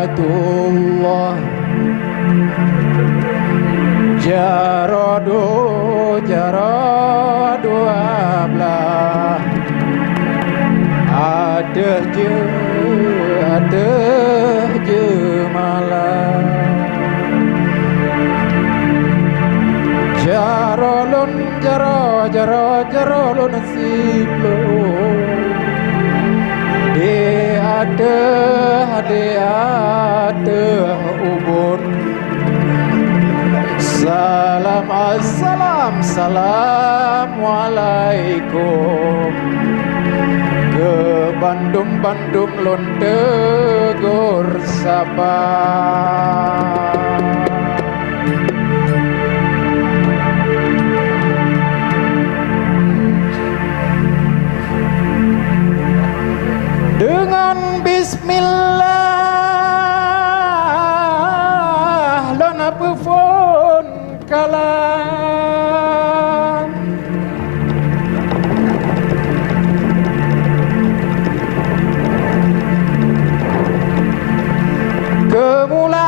rahmatullah. Jaradu ablah. Ada je malam. Jarolun siblo. Ada ubun. Assalamualaikum. Ke Bandung lon tegur sabar. Dengan bismillah lona pun kalam. Kemulan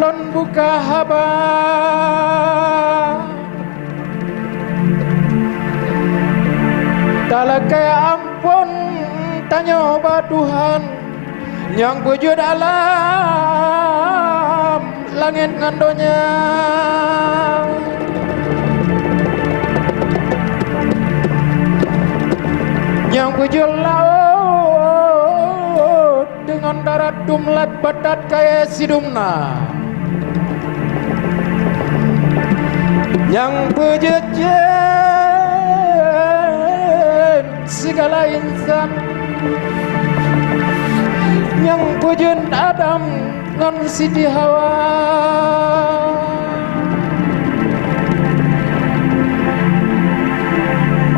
lon buka haba. Talakai ampun tanya ba Tuhan yang wujud alam langit ngandonya. Yang wujud laut dengan darat dumlat batat kaya sidumna. Yang wujud segala insan yang wujud Adam ngan Siti Hawa.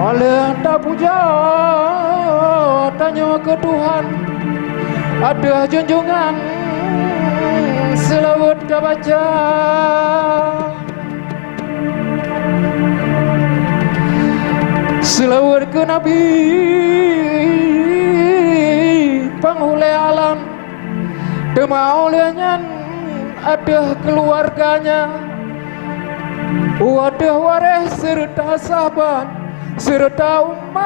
Oleh tak puja tanya ke Tuhan, ada junjungan selawat kebaca. Selawat ke Nabi penghulai alam. Demauliannya ada keluarganya, wadah waris serta sahabat serta umat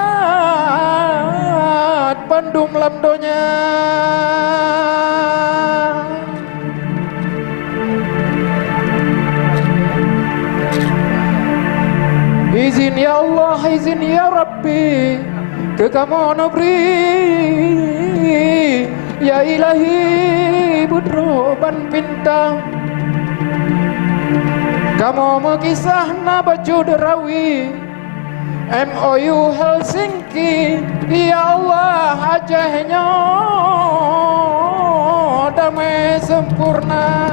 Bandung lamdonya. Izin ya Allah, izin ya Rabbi, ke kamu negeri, ya ilahi budro ban bintang. Kamu mengisah nabaju derawi, MOU Helsinki, ya Allah ajahnya damai sempurna.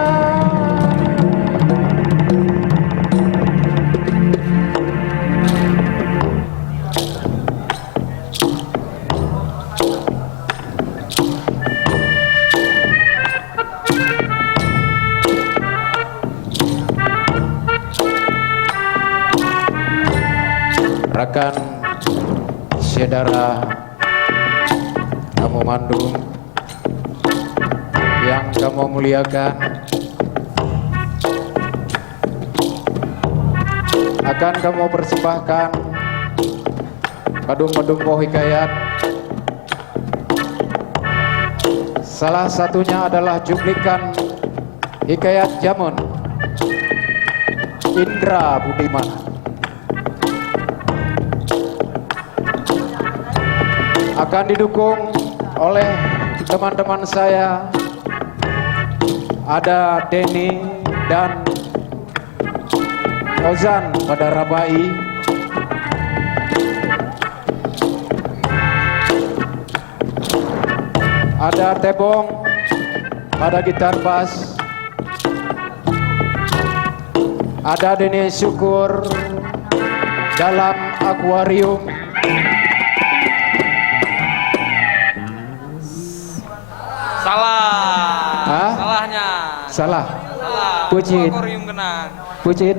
Rakan, saudara, kamu mandung yang kamu muliakan, akan kamu persembahkan kadung-kadung poh hikayat. Salah satunya adalah cuplikan hikayat Jamun Indra Budiman. Akan didukung oleh teman-teman saya, ada Denny dan Ozan pada Rabai, ada Tebong pada gitar bass, ada Denny Syukur dalam akuarium. Salah. Pucit. Pucit.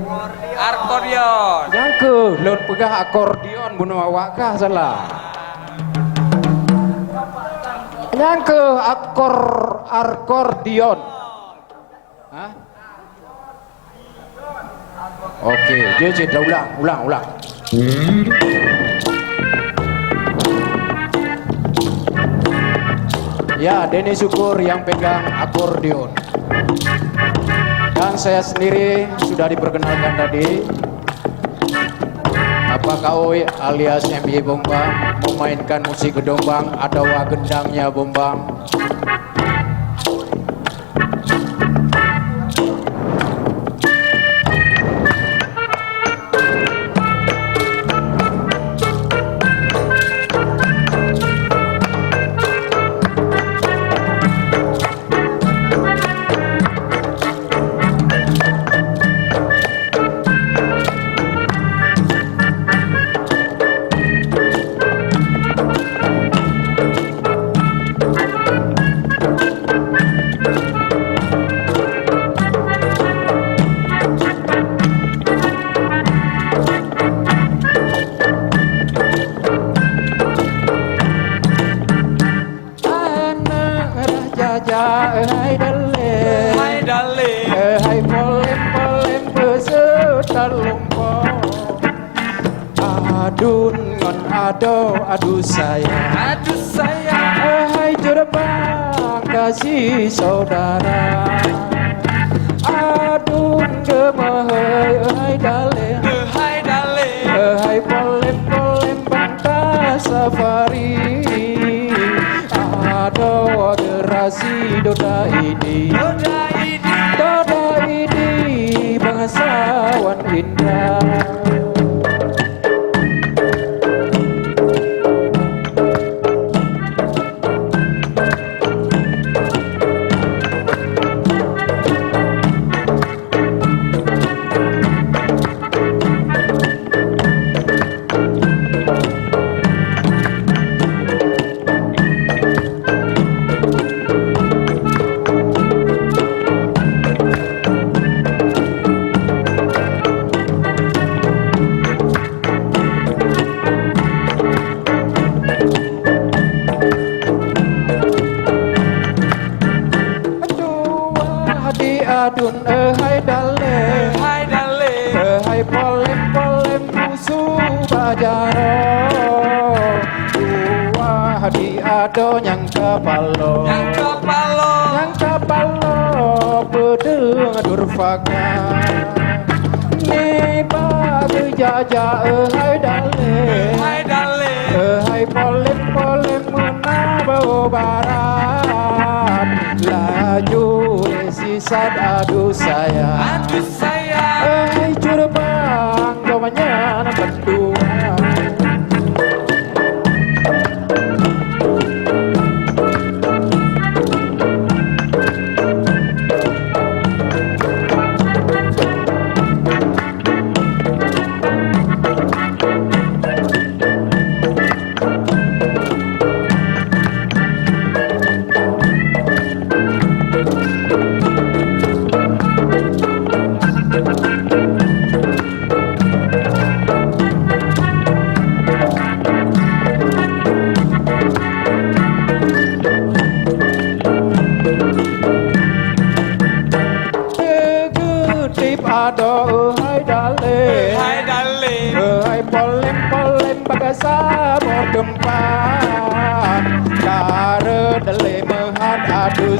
Akordeon. Nyangke, lon pegah akordeon bunuh awak kah salah. Yang ke akordion. Hah? Oke, JJ ulang. Ya, Denny Syukur yang pegang akordion. Dan saya sendiri sudah diperkenalkan tadi. Apakah Oi alias MY Bombang memainkan musik gedombang atau gendangnya Bombang? Hai dale, hai polem peserta lomba. Adun ngon adu saya. Hai jurabang kasih saudara. Adun gemahai hai dale, hai polem bangka safari. Ado gerasi doda ini bangsawan indah. Adun hai dale, hai polem musuh bajaro. Dua hadi ado nyang kapalo pedeng durfaka. Ni bagi jaja hai dale, hai polem menabau barat. Laju sisat adu saya. Hai jurabang gawanya berdua. Ado hai dale, hai polem bagasa berdempat. Kare dale mehat adu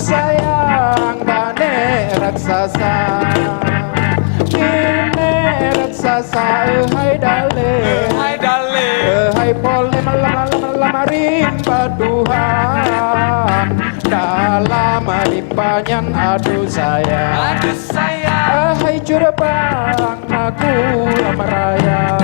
sayang bane raksasa. Kine raksasa hai dale, hai polem lamarin paduhan. Dalam limpahan adu saya. Hai jurabang aku lamaraya.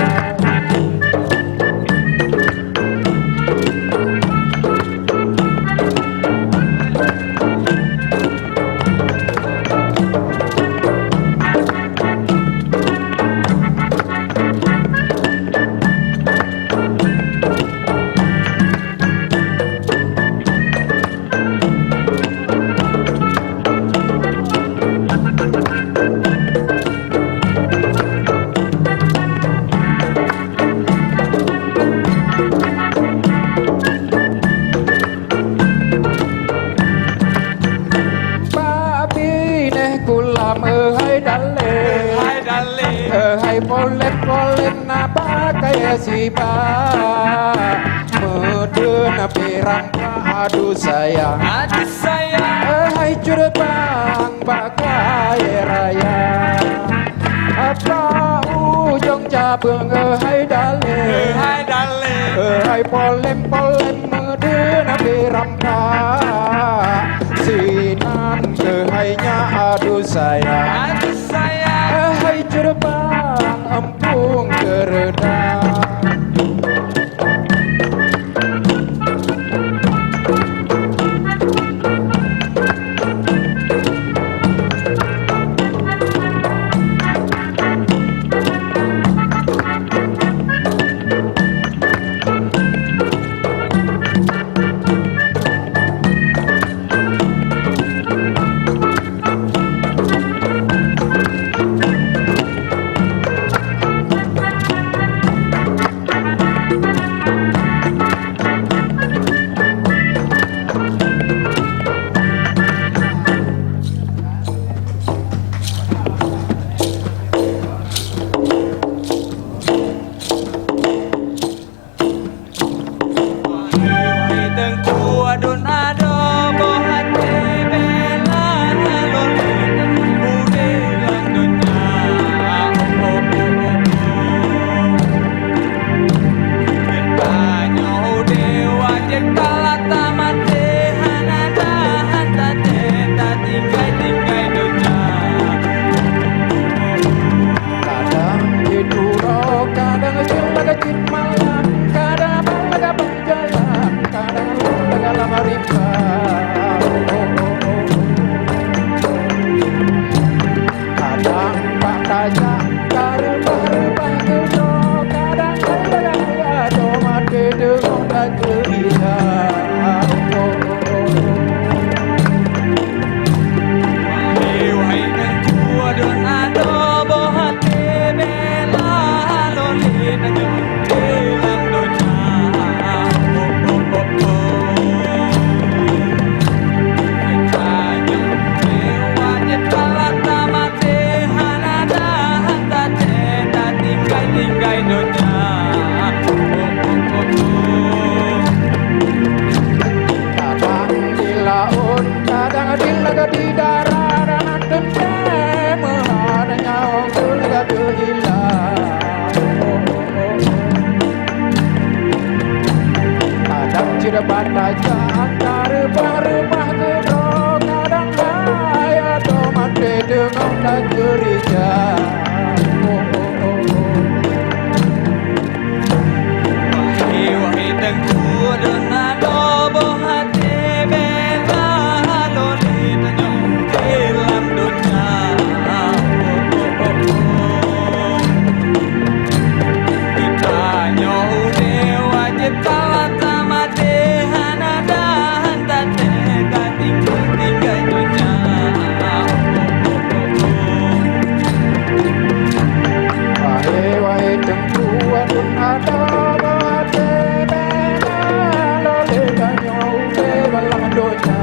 siba Medun pirang aduh sayang Aduh sayang, Hai curebang bagai raya Apa ujung cabeng hai dale hai dale, Hai polem medun pirang Sinan kehainya aduh sayang aduh sayang, Hai curebang empung keredang wahai tengku adun ado bohate bela halon bude landunya Tanya dewa jekala tamate hanada hantate tinggai dunya Kadang dituro, kadang laga cit malam Kadang laga penjalan, kadang laga lama rimba Kadang pak tanya, karepah gedo Kadang laga ado mati dengan lagu ida Wahai tengku adun ado bohate bela halon bude landunya Tanya dewa jekala tamate hanada hantate tinggai dunya Kadang di laut, kadang di laga di darat Anak dendam menghadanya untuk laga kehilang Kadang tidak baca karepah gedo Kadang kaya atau mati dengan lagu gereja Wahai tengku adun ado bohate bela halon dalam dunya Tanya dewa jekala tamate hanada hantate tinggai dunya Wahai tengku adun ada bahate bela lole banyo uke balang donya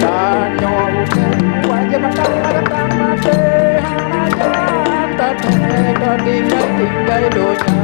Banyo uke wajib makan laga tamate hanajan tate tinggai donya